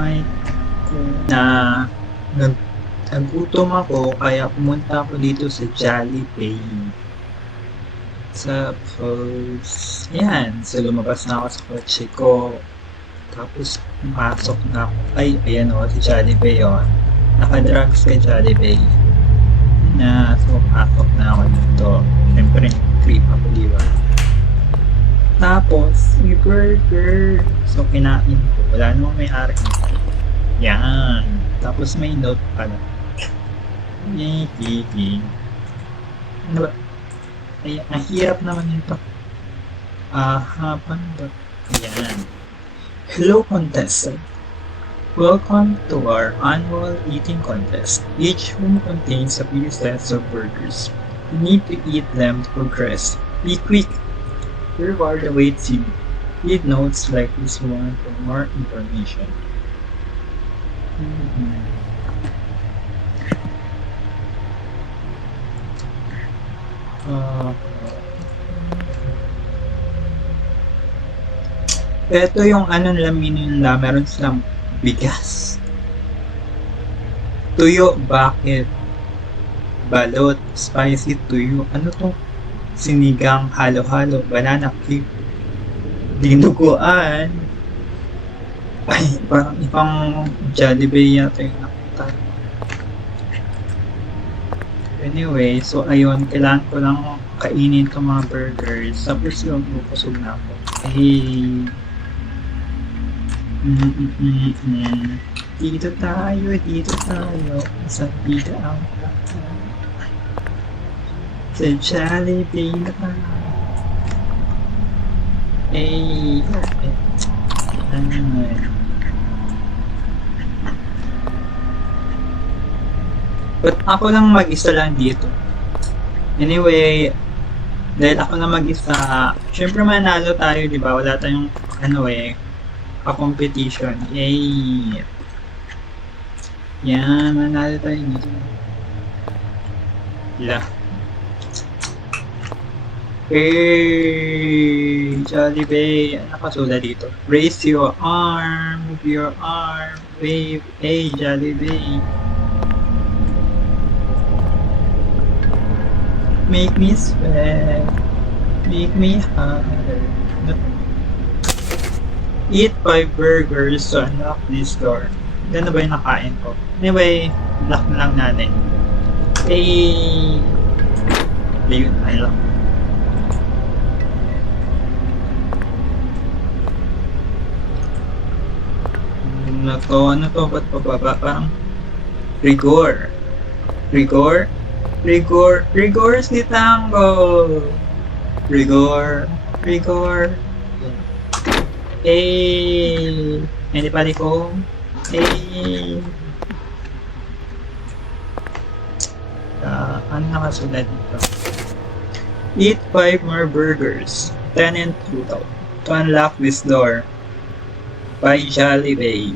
mic ko na nagutom ako kaya pumunta ako dito sa Jollibee. Tapos, yan. So, lumabas na ako sa kotse ko. Tapos, pumasok na ako. Ay, ayan o, si Jollibee yun. Nakadrugs kay Jollibee. So, pasok na ako dito. Siyempre, creep ako, di ba? Tapos, may burger. So, kinain ko. Wala namang may-ari. Yan. Tapos, may note pala. Ano ba? Ay, mahirap naman ito. Habang ba? Yan. Hello, contestant. Welcome to our annual eating contest. Each room contains a few sets of burgers. You need to eat them to progress. Be quick. Your reward awaits you. Read notes like this one for more information. Ito yung ano lamin nila, meron silang bigas. Tuyo, bakit? Balot, spicy tuyo. Ano to? Sinigang, halo-halo, banana cake, dinuguan. Ay, parang ibang Jollibee yata yung nakita. Anyway, so ayun, kailangan ko lang kainin ko mga burgers. Tapos yung busog na ako. Hey. Dito tayo. Sa bida ang sa Jollibee na tayo. Hey. But ako lang mag-isa lang dito. Anyway, dahil ako lang mag-isa, syempre manalo tayo, di ba? Wala tayong competition. Yay! Yan, manalo tayo dito. La. Hey! Jollibee! Ano nakasulat dito? Raise your arm, move your arm, wave. Hey, Jollibee! Make me sweat, make me harder. Eat 5 burgers to unlock this door. Gano'n ba yung nakain ko? Anyway, lock na lang natin. Hey! Ayun, unlock. Ano to? Ba't pababa? Parang rigor. Rigor si Tango. Rigor. Eh, anybody home? Ano nakasulat dito? Eat 5 more burgers, 10 in total, to unlock this door. By Jollibee.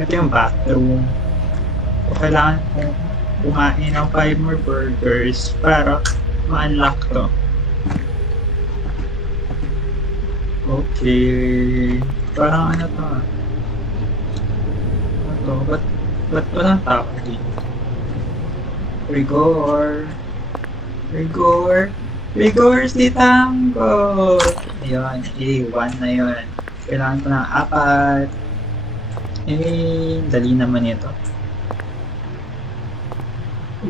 Ito yung bathroom. So, kailangan kong kumain ng 5 more burgers para ma-unlock to. Okay. Parang ano to? Ano to? Ba't walang tao dito? Rigor si Tango! Ayun, A1 na yun. Kailangan ko ng 4. Dali naman ito.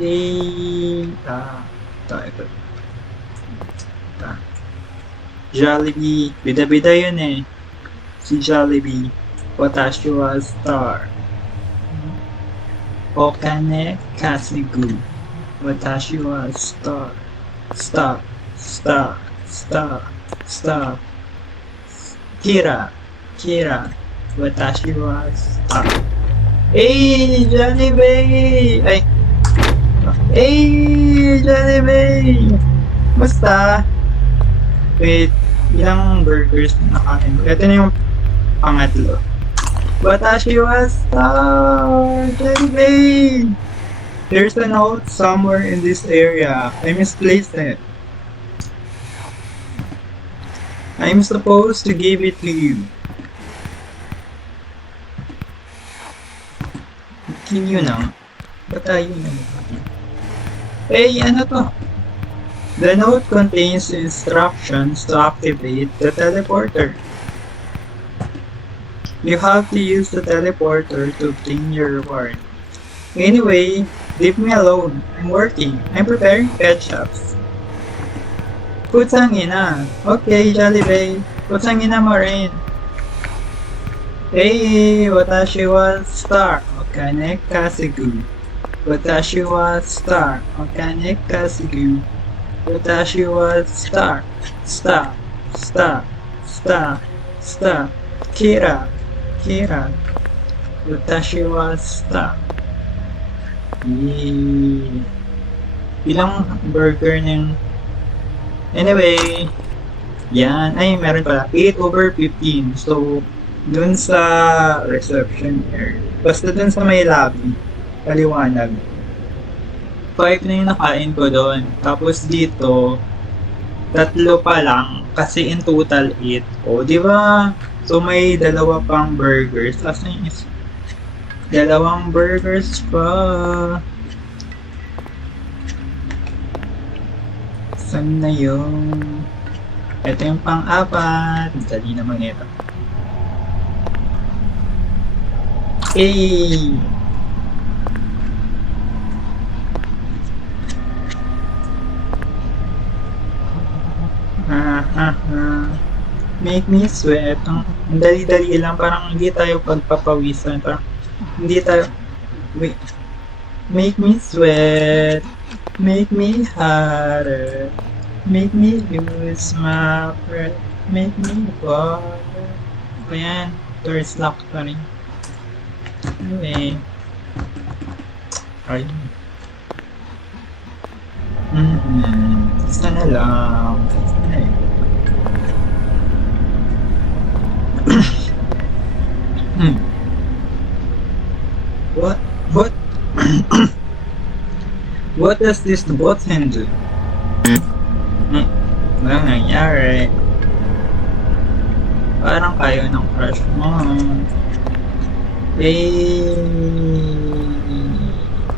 Ito. Jollibee. Bida-bida yun eh. Si Jollibee. Potassium star. Okane Kasigu. Potassium star. Star. Kira. Watashi wa star. Jollibee! Jollibee! Basta. Wait, ilang burgers na nakain ko? Ito na yung pangatlo. Watashi wa star! Jollibee! There's a note somewhere in this area. I misplaced it. I'm supposed to give it to you. Continue na. Ba't tayo na? Hey, ano to? The note contains instructions to activate the teleporter. You have to use the teleporter to obtain your reward. Anyway, leave me alone. I'm working. I'm preparing ketchups. Putang ina. Okay, Jollibee. Putang ina mo rin. Hey, watashi wa star. Okane kasugu. Watashi wa star. Okane kasugu. Watashi wa star. Star. Star. Star. Star. Kira. Kira. Watashi wa star. Yee. Ilang burger ng... Anyway, yan. Ay, meron pala. 8/15. So, dun sa reception area. Basta dun sa may lobby. Kaliwanag. 5 na yung nakain ko doon. Tapos dito, 3 pa lang. Kasi in total 8. O, di ba? So, may 2 pang burgers. Asan yung isa? 2 burgers pa. Saan na yun? Ito yung pang-apat. Dali naman ito. Hey! Make me sweat. Ang dali-dali lang. Parang hindi tayo pagpapawisan. Parang hindi tayo... Wait. Make me sweat. Make me harder. Make me lose my breath. Make me water. Ayan. Doors locked pa rin. Anyway. Ay. Isa na lang. Isa na yun. What? What does this button do? Walang nangyari. Parang kayo ng crush mo.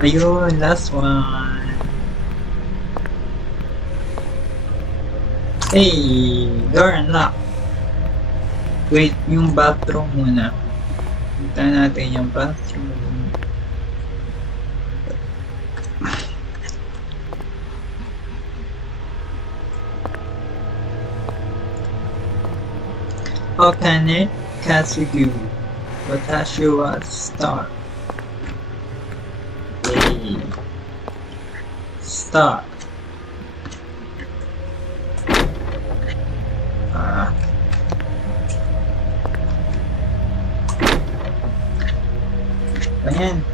Ayun, last one. Hey, door unlocked. Wait, yung bathroom muna. Punta natin yung bathroom. Okane Kasugu. Watashi wa star. Hey. Star. Ayan.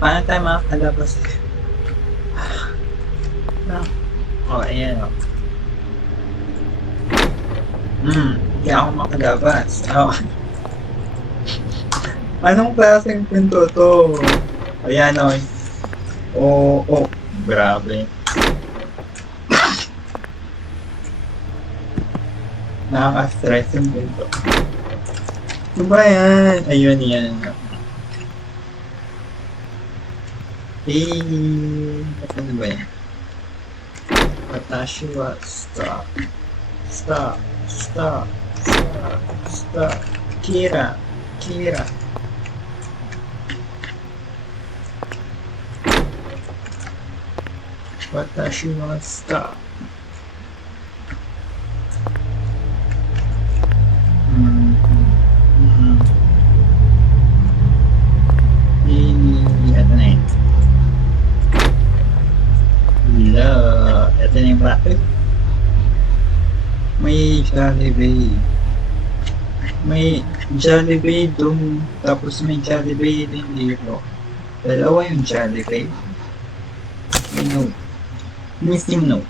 Paano tayo makakalabas? Oh, ayan o. Hindi ako makalabas. Oh. Anong klaseng pinto to? Ayan o. Oh. Grabe. Nakaka-stress yung pinto. Ano ba yan? Ayun yan. Ano ba yan? Watashi wa stop. Kira. Watashi wa stop. Ito na yun. Ito na yung bakit. May Jollibee dun, tapos may Jollibee din dito. Dalawa yung Jollibee. May note. Missing note.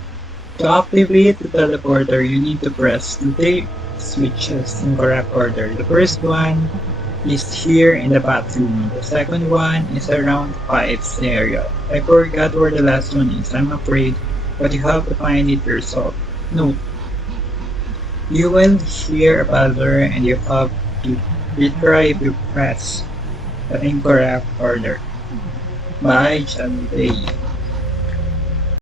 To activate the teleporter, you need to press the 3 switches in correct order. The first one is here in the bathroom. The second one is around 5's area. I forgot where the last one is, I'm afraid, but you have to find it yourself. Note. You will hear a buzzer and you have to retry if you press the incorrect order. Bye, Sunday.